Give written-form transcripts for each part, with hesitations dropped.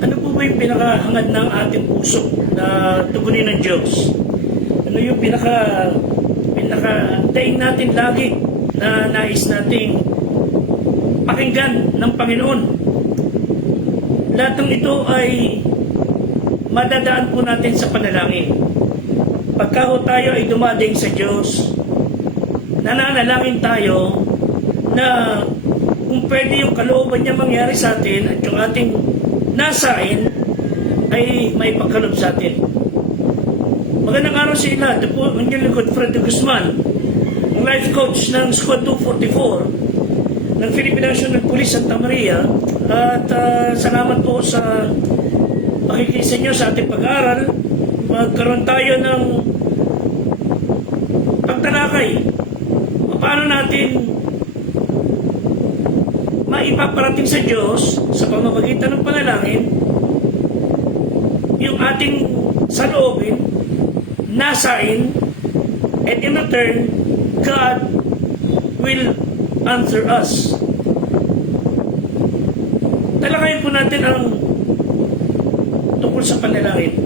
Ano po ba yung pinakahangad ng ating puso na tugunin ng Diyos? Ano yung pinakadaing natin lagi na nais nating pakinggan ng Panginoon? Lahat ng ito ay madadaan po natin sa panalangin. Pagka ho tayo ay dumading sa Diyos, nananalangin tayo na kung pwede yung kalooban niya mangyari sa atin at yung ating nasain ay may pagkalob sa atin. Magandang araw sa ila. Ito po ang inyong likod, Fred Guzman, ang life coach ng Squad 244 ng Philippine National Police Santa Maria. At salamat po sa pakikisa nyo sa ating pag-aaral. Magkaroon tayo ng pagtalakay. Paano natin maipaparating sa Diyos sa pamamagitan ng panalangin yung ating saloobin, nasain, and in return, God will answer us. Talakayin po natin ang tungkol sa panalangin.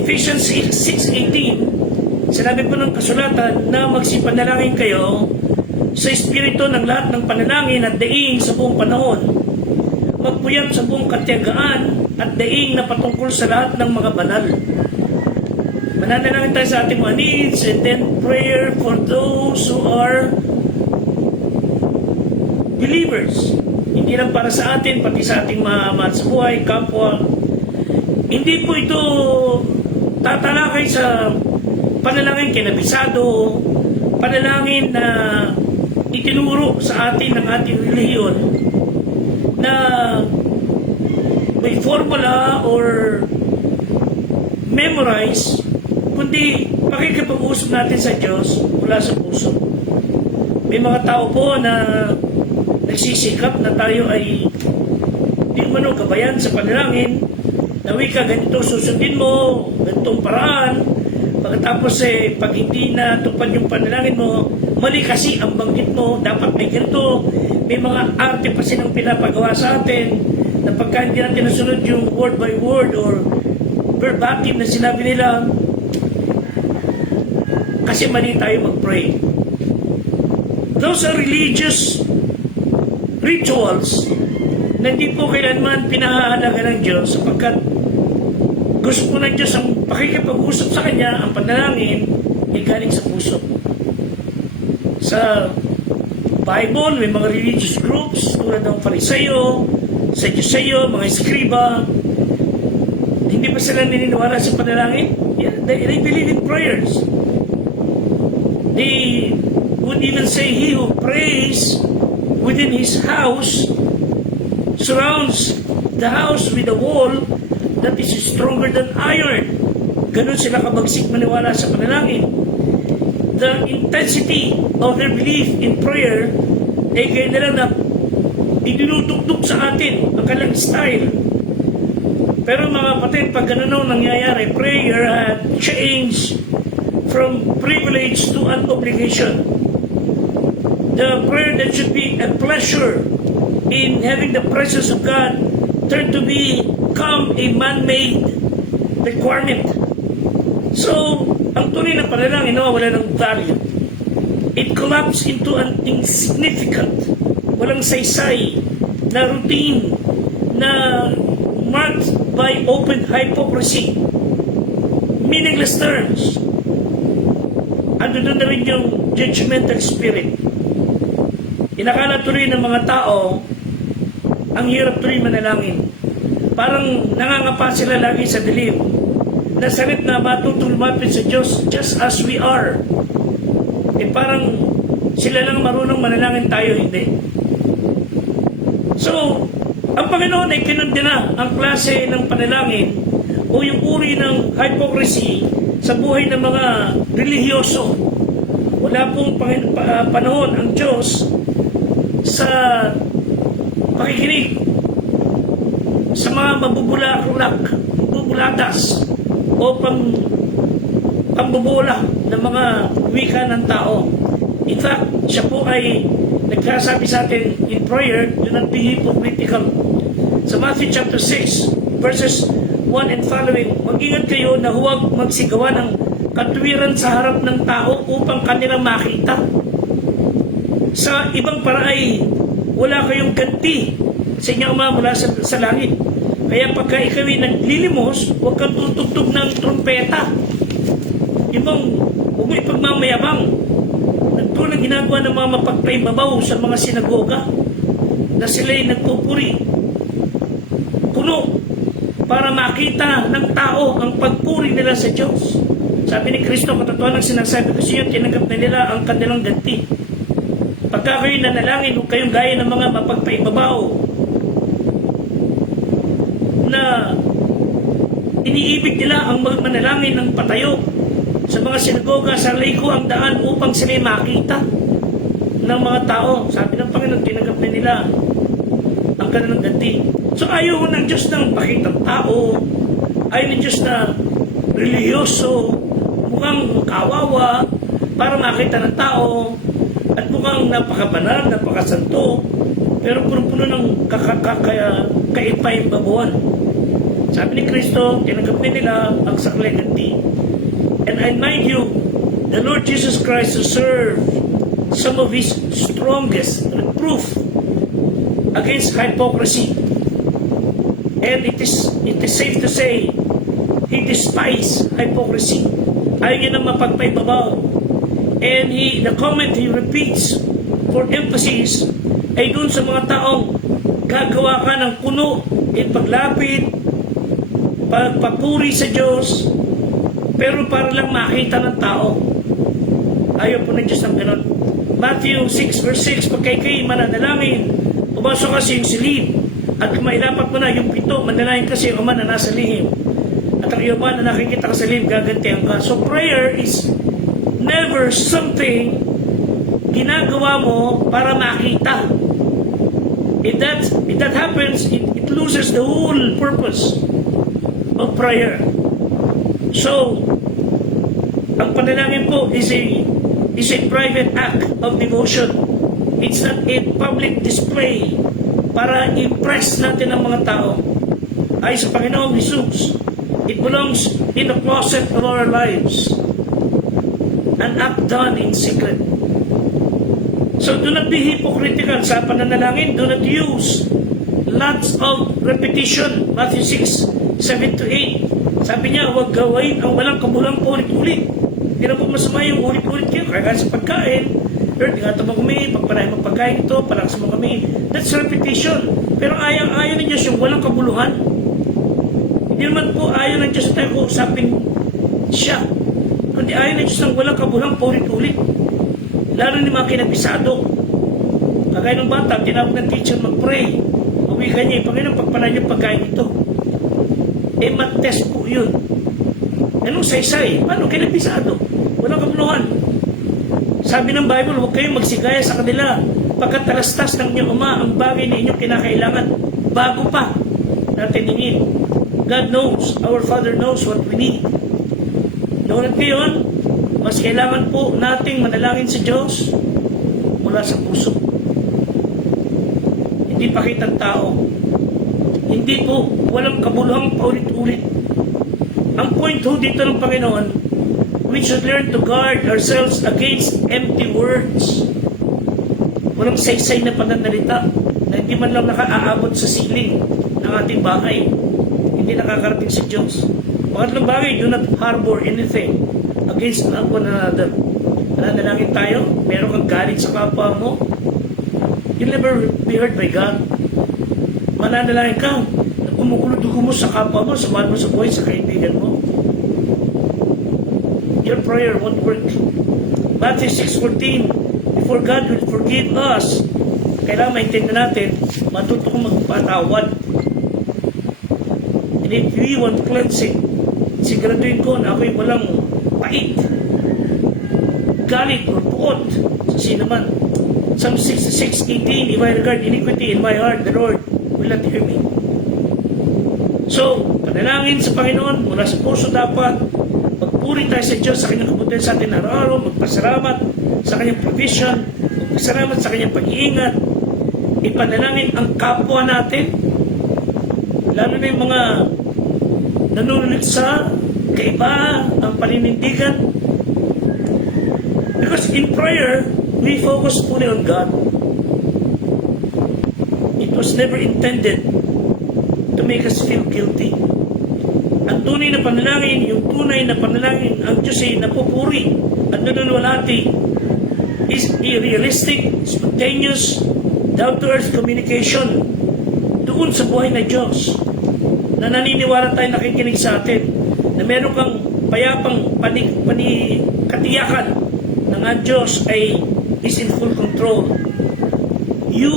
Ephesians 6:18, sinabi po ng kasulatan na magsipanalangin kayo sa espiritu ng lahat ng panalangin at daing sa buong panahon, magpuyat sa buong katiyagaan at daing na patungkol sa lahat ng mga banal. Mananalangin tayo sa ating mga needs and then prayer for those who are believers. Hindi lang para sa atin, pati sa ating mga mahal sa buhay, kapwa. Hindi po ito tatalakay sa panalangin kinabisado, panalangin na itinuro sa atin ng ating relihiyon na may formula or memorize, kundi pakikipag-usap natin sa Diyos mula sa puso. May mga tao po na nagsisikap na tayo ay di umano gabayan sa panalangin, na wika ganito susundin mo, ganitong paraan. Pagkatapos pag hindi na tupad yung panalangin mo, mali kasi ang banggit mo, dapat may ganito. May mga arte pa silang pinapagawa sa atin na pagka hindi natin nasunod yung word by word or verbatim na sinabi nila, kasi mali tayo mag-pray. Those are religious rituals na hindi po kailanman pinahahalaga ng Diyos sapagkat gusto po ng Diyos ang pakikipag-usap sa Kanya, ang panalangin ay galing sa puso. Sa Bible, may mga religious groups tulad ng Fariseo, Sadduceo, mga Eskriba. Hindi pa sila naniniwala sa panalangin? Yeah, they believe in prayers. They would even say, he who prays within his house surrounds the house with a wall that is stronger than iron. Ganun sila kabagsik maniwala sa panalangin. The intensity of their belief in prayer ay kaya nila na idinutugtog sa atin ang kanilang style. Pero mga kapatid, pag ganun nangyayari, prayer had changed from privilege to an obligation. The prayer that should be a pleasure in having the presence of God turned to become a man-made requirement. So, ang tunay na panalangin wala ng value. It collapsed into an insignificant, walang saysay na routine na marked by open hypocrisy, meaningless terms. Ando doon na rin yung judgmental spirit. Inakala tuloy ng mga tao ang hirap tuloy manalangin. Parang nangangapa sila lagi sa dilim. Nasalit na matutulmapit sa Diyos just as we are. Parang sila lang marunong manalangin, tayo hindi. So, ang Panginoon ay kinundena ang klase ng panalangin o yung uri ng hypocrisy sa buhay ng mga relihiyoso. Wala pong panahon ang Diyos sa pakikinig sa mga mabubulatas o pambubula ng mga wika ng tao. In fact, siya po ay nagsasabi sa atin in prayer, do not be hypocritical. Sa Matthew chapter 6, verses 1 and following, mag-ingat kayo na huwag magsigawa ng katuwiran sa harap ng tao upang kanilang makita. Sa ibang paraay, wala kayong ganti sa inyong Ama mula sa langit. Kaya pagka ikaw ay naglilimos, huwag kang tutugtog ng trumpeta. Huwag mo ipagmamayabang. Nagtulad ginagawa ng mga mapagpaibabaw sa mga sinagoga na sila'y nagpupuri. Kuno, para makita ng tao ang pagpuri nila sa Diyos. Sabi ni Kristo, katotohanan ang sinasabi ko sa iyo, tinanggap na nila ang kanilang ganti. Pagka kayo nanalangin, huwag kayong gaya ng mga mapagpaibabaw na iniibig nila ang manalangin ng patayo sa mga sinagoga, sa liko ang daan upang sila makita ng mga tao. Sabi ng Panginoon, tinanggap na nila ang kanilang ganti. So ayaw ng Diyos ng pakitang tao, ayaw ng Diyos na reliyoso, mukhang kawawa para makita ng tao, at mukhang napakabanal, napakasanto, pero puno-puno ng kaipayang babuan. Sabi ni Kristo, tinanggap na nila ang saklay ganti. And I mind you, the Lord Jesus Christ to serve some of His strongest reproof against hypocrisy. And it is safe to say, He despised hypocrisy. Ayaw niya nang mapagpaibabaw. And the comment He repeats for emphasis ay dun sa mga taong gagawa ka ng puno, paglapit, pagpapuri sa Diyos, pero para lang makita ng tao. Ayaw po ng Diyos ng ganon. Matthew 6 verse 6, pagkay kayo mananalangin, pumasok kasi yung silid, at mailapat mo na yung pito, manalangin kasi yung Ama na nasa lihim, at ang iyong Ama na nakikita ka sa lihim, gagantihan ka. So prayer is never something ginagawa mo para makita. If that happens, it loses the whole purpose of prayer. So, ang panalangin po is a private act of devotion. It's not a public display para impress natin ang mga tao. Ay sa Panginoong Jesus, it belongs in the closet of our lives. An act done in secret. So do not be hypocritical sa pananalangin. Do not use lots of repetition. Matthew 6, 7-8. Sabi niya, huwag gawain ang walang kabulang paulit-ulit. Hindi na po masama yung ulit-ulit kayo. Kaya sa pagkain, Lord, ingatan mo kami, pagpanahin mo pagkain ito, palaksan mo kami. That's repetition. Pero ayaw ng Diyos yung walang kabuluhan. Hindi naman po ayaw ng Diyos tayo kausapin siya. Kundi ayaw ng Diyos ng walang kabulang paulit-ulit. Lalo ni mga kinabisado. Kagaya ng bata, tinawag ng teacher mag-pray. Uwi ka niya, Panginoon, pagpanahin yung pagkain ito. Mat-test po yun. Anong saysay? Paano kinabisado? Walang kabuluhan. Sabi ng Bible, huwag kayong magsigaya sa kanila pagkat talastas ng inyong Ama ang bagay na inyong kinakailangan bago pa natin hingin. God knows, our Father knows what we need. Noon at ngayon, mas kailangan po nating manalangin sa Diyos mula sa puso. Hindi pakitang tao. Hindi po walang kabuluhang paulit-ulit. Ang point ho dito ng Panginoon, we should learn to guard ourselves against empty words. Walang saysay na pananalita na hindi man lang nakaaabot sa siling ng ating bahay. Hindi nakakarating sa Diyos. Pangatlong bagay, do not harbor anything against one another. Nanalangin tayo, meron kang galit sa kapwa mo, you'll never be heard by God. Mananalangin ka, kumukulo-dugo mo sa kapwa mo, sa mahal mo sa buhay, sa kaibigan mo. Your prayer won't work. Matthew 6:14, before God will forgive us, kailangan maintindihan natin, matuto kong magpatawad. And if we want cleansing, siguraduhin ko na ako'y walang pait, galit, or puot sa sino man. Psalm 66:18, if I regard iniquity in my heart, the Lord will not hear me. So, panalangin sa Panginoon, mula sa puso dapat, magpuri tayo sa Diyos sa kanyang kabutihan sa atin araw-araw, magpasalamat sa kanyang provision, Salamat sa kanyang pag-iingat. Ipanalangin ang kapwa natin, lalo na yung mga nanununod sa kaiba, ang paninindigan. Because in prayer, we focus fully on God. It was never intended to make us feel guilty. Ang tunay na panalangin, ang Diyos ay napupuri at nanunwalhati is a realistic, spontaneous, down-to-earth communication doon sa buhay na Diyos na naniniwala tayo nakikinig sa atin, na meron kang payapang katiyakan ng ang Diyos ay is in full control. You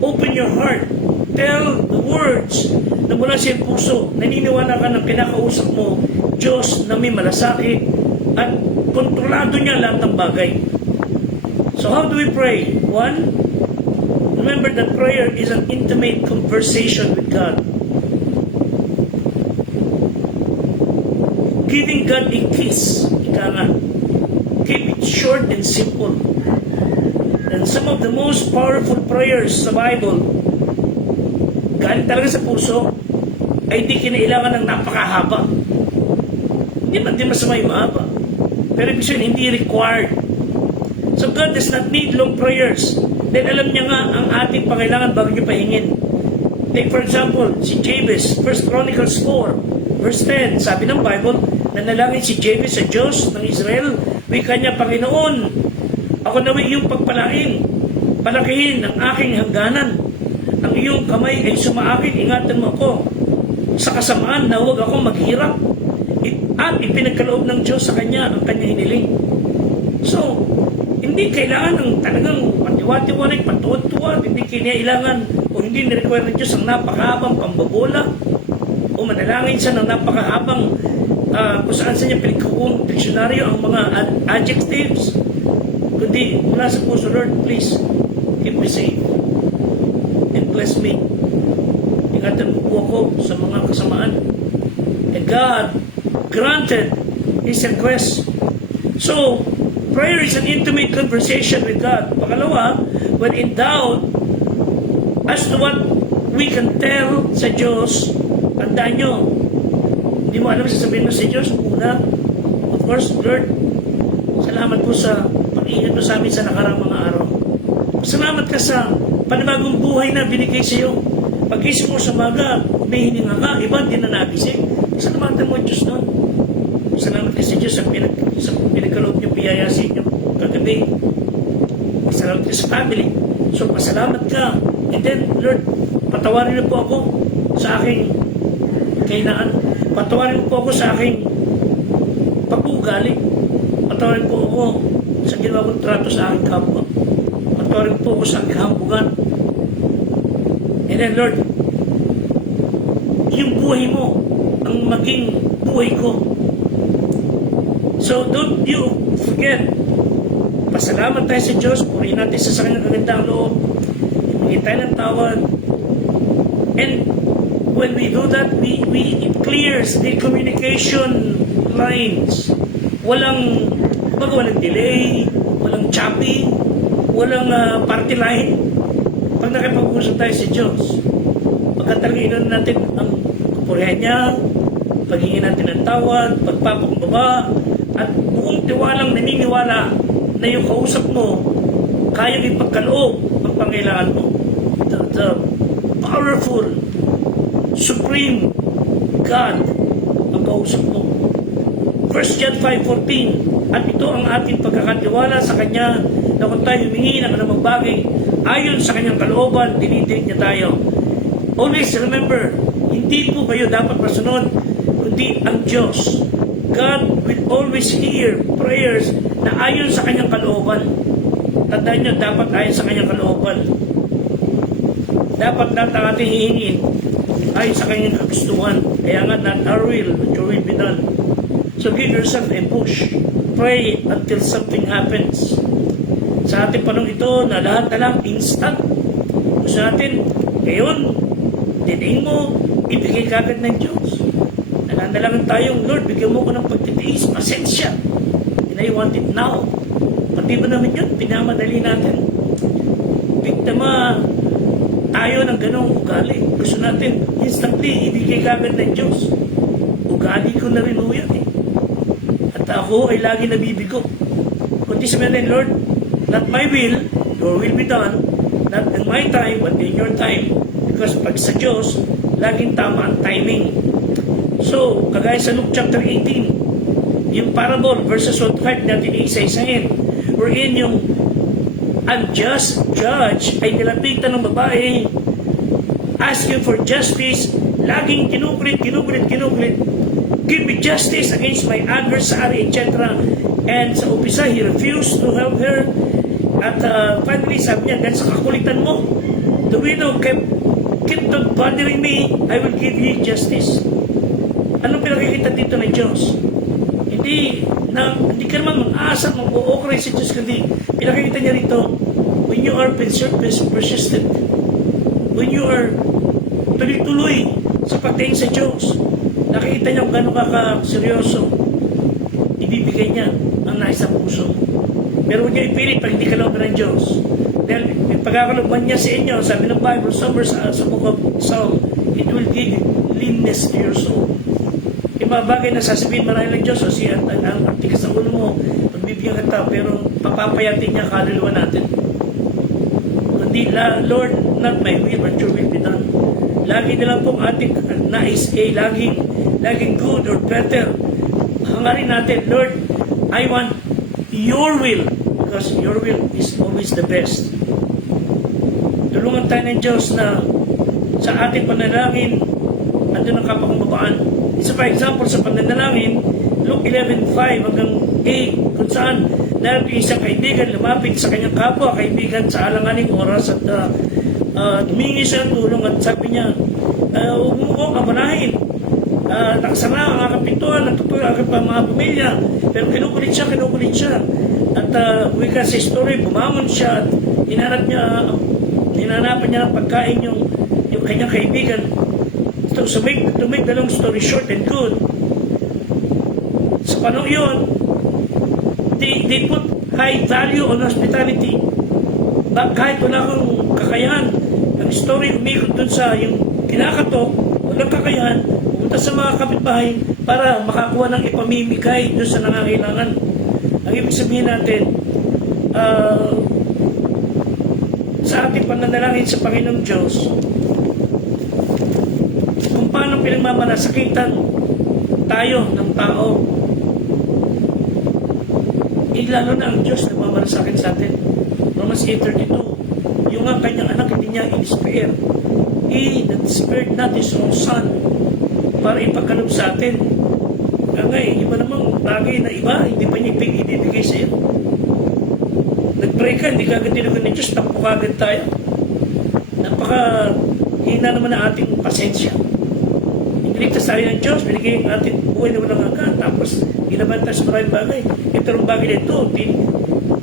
open your heart, tell the words na mula sa iyong puso, naniniwala ka ng kinakausap mo, Diyos na may malasakit at kontrolado niya lahat ng bagay. So how do we pray? One, remember that prayer is an intimate conversation with God. Giving God a kiss, ika nga. Keep it short and simple. And some of the most powerful prayers sa Bible, galing talaga sa puso, ay di kinailangan ng napakahaba. Hindi man din masama yung mahaba. Pero ibig sabihin, hindi required. So God does not need long prayers. Then alam niya nga ang ating pangailangan bago niya pahingin. Take for example, si Jabez, 1 Chronicles 4, verse 10, sabi ng Bible, nanalangin si Jabez sa Diyos ng Israel, wika niya, Panginoon, ako nawi iyong pagpalain, palakihin ang aking hangganan, ang iyong kamay ay sumaakin, ingatan mo ako, sa kasamaan na huwag ako maghirap, at ipinagkaloob ng Diyos sa kanya ang kanyang hiniling. So, hindi kailangan ng talagang patiwa-tiwalag, patuwad-tuwad, hindi kailangan o hindi nirequire ng Diyos ang napakahabang pambabola o manalangin siya ng napakahabang kung saan sa niya pinagkukong diksyonaryo ang mga adjectives. Kundi mula sa puso, Lord, please keep me safe and bless me. Ingatan mo po ako sa mga kasamaan. And God granted his request. So, prayer is an intimate conversation with God. Pangalawa, when in doubt as to what we can tell sa Diyos, tandaan nyo, hindi mo alam sasabihin mo sa Diyos. Una, of course, Lord, salamat po sa pag-ingat mo sa amin sa nakarang mga araw. Salamat ka sa panibagong buhay na binigay sa iyo. Pag-isip mo sa maga, may hininga ka, iba din na nagising. Salamatan mo Diyos noon. Salamat ka sa Diyos sa pinagkaloob niyo biyaya sa inyo kagabi. Salamat ka sa family. So, pasalamat ka. And then, Lord, patawarin niyo po ako sa aking kahinaan. Patawarin po ako sa aking pag-uugali. Patawarin po ako sa ginawa kong trato sa aking kapwa. Patawarin po ako sa aking hambugan. And then, Lord, yung buhay mo ang maging buhay ko. So, don't you forget, pasalamat tayo sa Diyos, purihin natin sa kanyang kagandang loob, ibigay tayo ng tawad. And when we do that, it clears the communication lines. Walang delay, walang choppy, walang party line. Pag nakipag-usap tayo sa Diyos, pagka talaga inon natin ang purihan niya, paghingi natin ng tawad, pagpapakumbaba, at buong tiwalang naniniwala na yung kausap mo, kayang ipagkaloob ang pangailangan mo. The powerful, supreme God ang kausap mo. 1 John 5:14, at ito ang ating pagkakatiwala sa Kanya na kung tayo humingi ng anumang bagay, ayon sa Kanyang kalooban, dinidinig niya tayo. Always remember, hindi po kayo dapat masunod, kundi ang Diyos. God will always hear prayers na ayon sa kanyang kalooban. Tandaan nyo, dapat ayon sa kanyang kalooban. Dapat lahat ang ating hihingin ayon sa kanyang kagustuhan. Kaya nga, not our will, but your will be done. So give yourself a push. Pray until something happens. Sa ating panong ito, na lahat na lang instant. Gusto natin, ngayon, dining mo, ibigay kagad ng Diyos. Nananalangin tayong, Lord, bigyan mo ko ng pagtitiis, pasensya. And I want it now. Pati ba naman yun, pinamadali natin. tayo ng ganong ugali. Gusto natin instantly ibigay kagad ng Diyos. Ugali ko na rin ho yan eh. At ako ay lagi nabibigo. Kundi sabihin natin, Lord, not my will, your will be done, not in my time, but in your time. Because pag sa Diyos, laging tama ang timing. So, kagaya sa Luke chapter 18, yung parable, verses 1 to 5 natin isa-isahin, wherein yung unjust judge ay nilapitan ng babae, asking for justice, laging kinukulit, give me justice against my adversary, etc. And sa umpisa, he refused to help her. At finally, sabi niya, dahil sa kakulitan mo, the widow kept on bothering me, I will give you justice. Anong pinakikita dito ng Diyos? Hindi ka naman mag-aasa, mag-o-okray sa Diyos, kundi pinakikita niya rito, when you are persistent, when you are tuloy-tuloy sa pagtingin sa Diyos, nakikita niya kung gano'n ka-seryoso, ibibigay niya ang nais sa puso. Pero huwag niyo ipilit pag hindi ka loob ng Diyos. Dahil pagkakalooban niya sa inyo, sabi ng Bible, somewhere sa book of Psalm, it will give leanness to your soul. Yung mga bagay na sasabihin marahil ng Diyos, o siya ang tikas ng ulo mo, magbibigyan ka, pero papapayatin niya kaluluwa natin. Kundi, Lord, not my will, but your will be done. Lagi na lang pong ating nais laging good or better. Hangarin natin, Lord, I want your will, because your will is always the best. Tulungan tayo ng Diyos na sa ating panalangin, andun ang kapakumbabaan. Isa pa example sa pananalangin, Luke 11:5 hanggang 8, kung saan dahil isang kaibigan lumapit sa kanyang kapwa kaibigan sa alanganing oras at humingi siya ng tulong at sabi niya, huwag mo ko kamanahin. Naksara ang aking pintuan, natutuloy ang aking mga pamilya, pero kinukulit siya. At wika sa story, bumamon siya at hinanapan niya ng pagkain yung kanyang kaibigan. So, to make the long story short and good, sa panahon yun, they put high value on hospitality. Kahit wala kang kakayahan, ang story umikot dun sa yung kinakatok, walang kakayahan, pumunta sa mga kapitbahay para makakuha ng ipamimigay dun sa nangangailangan. Ang ibig sabihin natin, sa ating pananalangin sa Panginoong Diyos, kung paano pinagmamalasakitan tayo ng tao, lalo na ang Diyos nagmamalasakit sa atin. Romans 8:32, yung nga kanyang anak hindi niya in-spare. He that spared not his own son para ipagkaloob sa atin. Kaya iba namang bagay na iba, hindi pa niya ibibigay sa iyo. Nag-pray ka, hindi ka agad tinugon ng Diyos, tampo ka agad tayo. Hina naman ang ating pasensya. Iniligtas tayo ng Diyos, binigay ang ating buhay na walang hanggan, tapos ginabanta sa maraming bagay. Ito ang bagay na ito,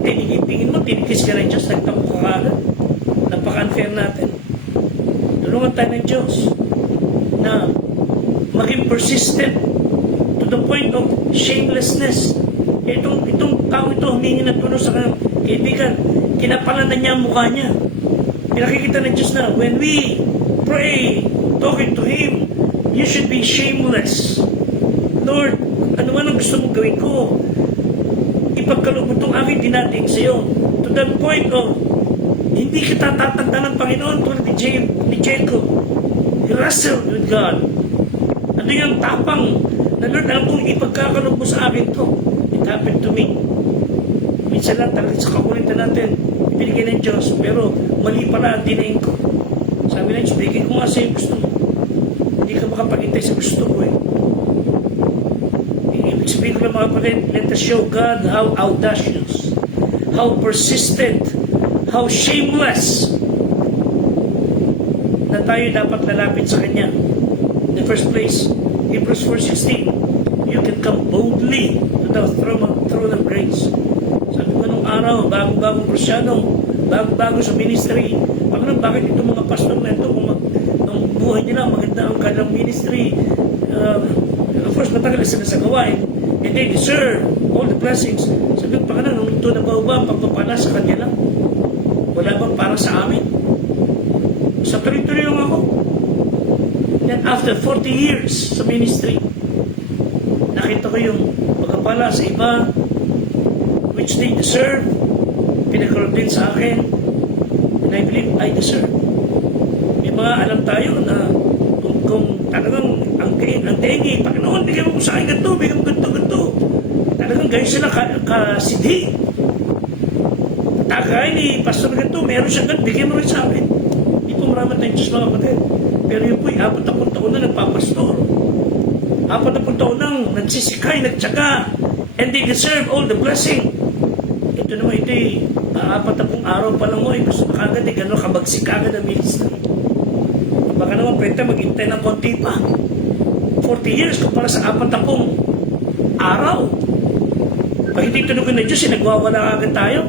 tinigipingin mo, tinigis ka ng Diyos, nagtampo ka agad. Napaka-unfair natin. Tulungan tayo ng Diyos na maging persistent to the point of shamelessness. Itong tao ito, humingi ng tulong sa kanyang kaibigan, kinapalan na niya ang mukha niya. Pinakikita ng Diyos na when we pray, talking to Him, you should be shameless. Lord, ano man ang gusto mong gawin ko? Ipagkaloob mo itong aking dinating sa iyo. To the point of, hindi kita tatanda ng Panginoon tulad ni Jacob. He wrestled with God. Ano yung tapang na Lord, alam kong ipagkakaloob mo sa akin to. It happened to me. Minsan lang talaga sa kakulitan natin, ibinigay ng Diyos, pero mali pala ang dinayin ko. Sabi ng Diyos, bigay ko nga sa iyo gusto mo. Hindi ka makapagintay sa gusto ko eh. Ibig sabihin ko lang mga kapatid, let us show God how audacious, how persistent, how shameless na tayo dapat lalapit sa Kanya. In the first place, Hebrews 4:16, you can come boldly to the throne of grace. Sabi ko nung araw, bagong Kristyano, bago sa ministry, Panginoon, bakit itong mga pastor na ito, ang buhay nila, maganda ang kanilang ministry, of course, matagal na sila sa gawain, and they deserve all the blessings. Sabi ko, Panginoon, nung ito na ba ang pagpapala sa kanya lang? Wala bang para sa amin? Sa tuloy-tuloy lang ako. Then after 40 years sa ministry, nakita ko yung pagkapala sa iba, which they deserve, pinagkaroon din sa akin, and I believe I deserve. May mga alam tayo na kung talagang ang dengi, Panginoon, bigyan mo sa akin ganito, bigyan mo ganito. Talagang ganyan sila kasidhi. Tagay ni Pastor ganito, meron siya ganito, bigyan mo rin sa akin. Hindi po marami tayong Diyos mga kapatid. Pero yun po'y 40 taon na nagpapastor. 40 taon nang nagsisikay, nagtsaga, and they deserve all the blessing. Ito naman, ito'y 40 araw pa lang mo, gusto ka agad, gano'n kabagsik agad ang ministry. Baka naman pwede maghintay ng konti pa. 40 years kumpara sa 40 araw. Pag hindi tunugan ng Diyos, nagwawala agad tayo.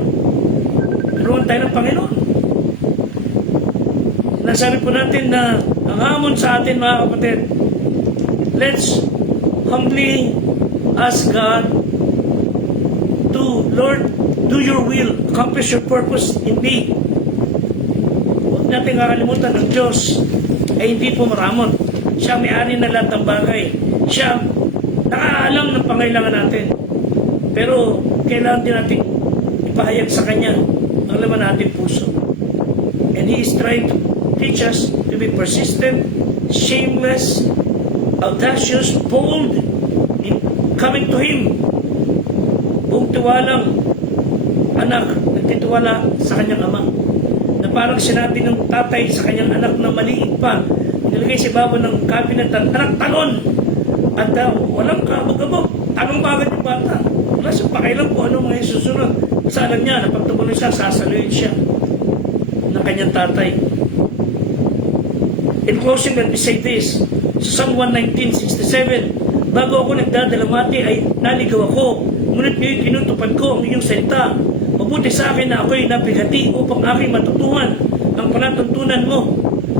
Turuan tayo ng Panginoon. Nasabi po natin na ang hamon sa atin mga kapatid, let's humbly ask God to, Lord, do your will, accomplish your purpose in me. Huwag natin kakalimutan ng Diyos ay hindi po maramot. Siya may-ari na lahat ng bagay. Siya nakaalam ng pangailangan natin. Pero kailangan din natin ipahayag sa Kanya ang laman natin puso. And He is trying to teach us to be persistent, shameless, audacious, bold in coming to Him. Buong tiwalang anak nagtitiwala sa kanyang ama. Na parang sinabi ng tatay sa kanyang anak na maliit pa, nilagay sa ibabaw ng cabinet at anak talon. At walang kabag-abog. Tanong bagay yung bata. Wala siyang pakailan po ano mga susunod. Sa alam niya na pag tumuloy siya, sasaluhin siya ng kanyang tatay. In closing, let me say this. Sa Psalm 119:67, bago ako nagdadalamati ay naligaw ako, ngunit ngayon tinutupad ko ang iyong salita. Mabuti sa akin na ako'y napigati upang aking matutuhan ang palatuntunan mo.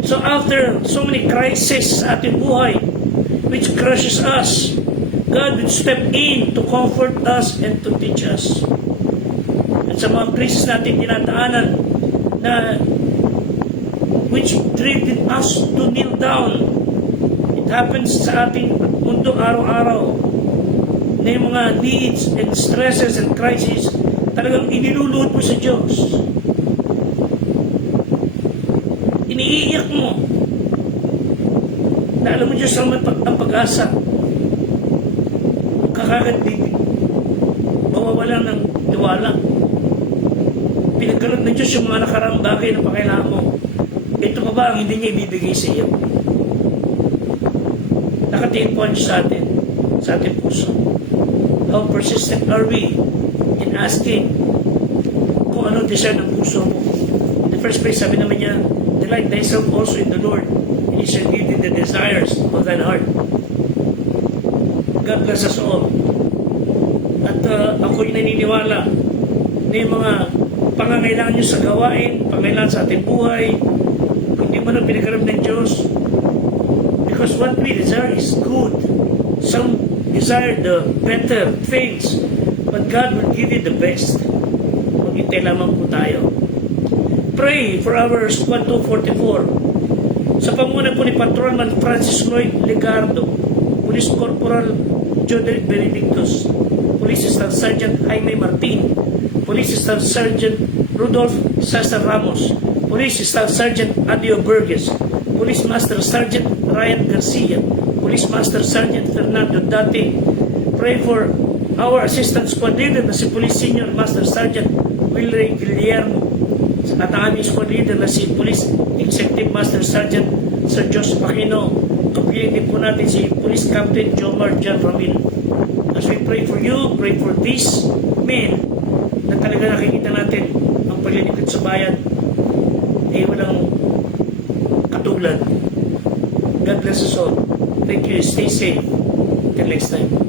So after so many crises sa ating buhay, which crushes us, God will step in to comfort us and to teach us. At sa mga crisis natin dinadaanan na which driven us to kneel down, it happens sa ating mundo araw-araw na yung mga needs and stresses and crises talagang iniluluhod mo sa Diyos. Iniiyak mo na alam mo Diyos ang pag-asa. Kakagat bibig. Mawawala ng tiwala. Pinagkaroon ng Diyos yung mga nakaraang bagay na pakailangan mo. Ito pa ba ang hindi niya ibibigay sa iyo? Nakatingin po ang Diyos sa ating puso. How persistent are we in asking kung ano desire ng puso mo? In the first place, sabi naman niya, delight thyself also in the Lord, and He shall give thee the desires of thine heart. God bless us all. At ako'y naniniwala na yung mga pangangailangan nyo sa gawain, pangangailangan sa ating buhay, kung di man ang pinagkaroon ng Diyos, because what we desire is good. Some desire the better things, but God will give you the best. Maghintay lamang po tayo. Pray for our Squad 244. Sa panguna po ni Patrolman Francis Lloyd Legardo, Police Corporal Joderick Benedictus, Police Staff Sergeant Jaime Martin, Police Staff Sergeant Rudolph Cesar Ramos, Police Staff Sergeant Adio Burgess, Police Master Sergeant Ryan Garcia, Police Master Sergeant Fernando Dati. Pray for our Assistant Squad Leader na si Police Senior Master Sergeant Wilray Guillermo at ang aming Squad Leader na si Police Executive Master Sergeant Sir Joseph Aquino. Kapiling din po natin si Police Captain Jomar John Ramil. As we pray for you, pray for these men na talaga nakikita natin ang paglilingkod sa bayan ay walang katulad. God bless us all. Thank you. Stay safe. Until next time.